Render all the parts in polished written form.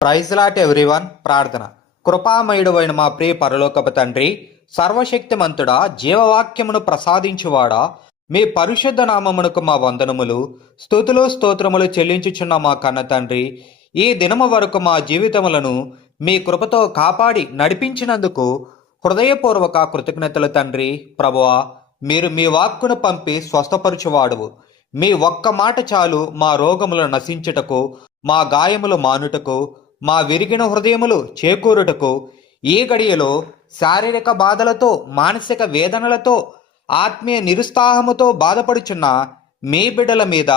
Praise lot everyone. ప్రార్థన. కృపామయుడవైన మా ప్రియ పరలోకపు తండ్రి, సర్వశక్తిమంతుడా, జీవవాక్యమును ప్రసాదించువాడా, మీ పరిశుద్ధ నామమునకు మా వందనములు, స్తుతులు స్తోత్రములు చెల్లించుచున్న మా కన్న తండ్రి, ఈ దినము వరకు మా జీవితములను మీ కృపతో కాపాడి నడిపించినందుకు హృదయపూర్వక కృతజ్ఞతలు తండ్రి. ప్రభువా, మీరు మీ వాక్కును పంపి స్వస్థపరచువాడువు. మీ ఒక్క మాట చాలు మా రోగములు నశించుటకు, మా గాయములు మానుటకు, మా విరిగిన హృదయములు చేకూరుటకు. ఈ గడియలో శారీరక బాధలతో, మానసిక వేదనలతో, ఆత్మీయ నిరుత్సాహముతో బాధపడుచున్న మీ బిడ్డల మీద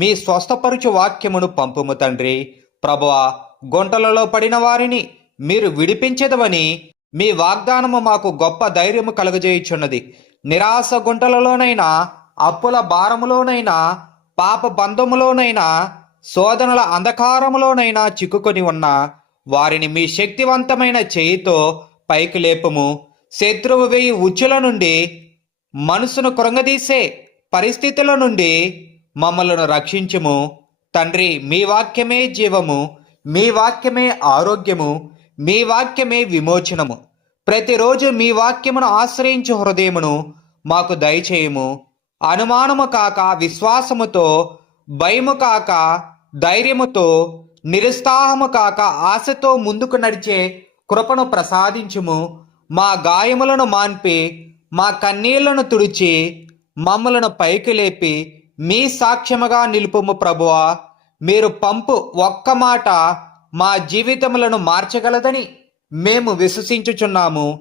మీ స్వస్థపరుచు వాక్యమును పంపుము తండ్రి. ప్రభువా, గుంటలలో పడిన వారిని మీరు విడిపించదవని మీ వాగ్దానము మాకు గొప్ప ధైర్యము కలుగజేయుచున్నది. నిరాశ గుంటలలోనైనా, అప్పుల భారములోనైనా, పాప బంధములోనైనా, శోధనల అంధకారములోనైనా చిక్కుకొని ఉన్న వారిని మీ శక్తివంతమైన చేయితో పైకి లేపుము. శత్రువు వేయి ఉచ్చుల నుండి, మనసును కృంగదీసే పరిస్థితుల నుండి మమ్మలను రక్షించుము తండ్రి. మీ వాక్యమే జీవము, మీ వాక్యమే ఆరోగ్యము, మీ వాక్యమే విమోచనము. ప్రతిరోజు మీ వాక్యమును ఆశ్రయించు హృదయమును మాకు దయచేయము. అనుమానము కాక విశ్వాసముతో, భయము కాక ధైర్యముతో, నిరుత్సాహము కాక ఆశతో ముందుకు నడిచే కృపను ప్రసాదించుము. మా గాయములను మాన్పి, మా కన్నీళ్లను తుడిచి, మమ్మలను పైకి లేపి మీ సాక్ష్యముగా నిలుపుము ప్రభువా. మీరు పంపు ఒక్క మాట మా జీవితములను మార్చగలదని మేము విశ్వసించుచున్నాము.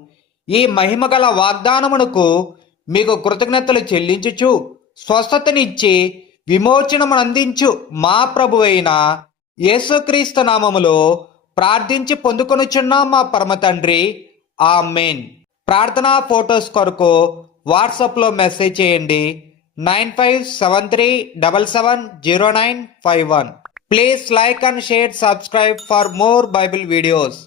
ఈ మహిమగల వాగ్దానమునకు మీకు కృతజ్ఞతలు చెల్లించుచు, స్వస్థతనిచ్చి విమోచనము అందించు మా ప్రభువైన యేసుక్రీస్తు నామములో ప్రార్థించి పొందుకొనుచున్నాం మా పరమ తండ్రి. ఆమేన్. ప్రార్థనా ఫోటోస్ కొరకు వాట్సాప్లో మెసేజ్ చేయండి. 9573770951. Please like and share, subscribe for more Bible videos.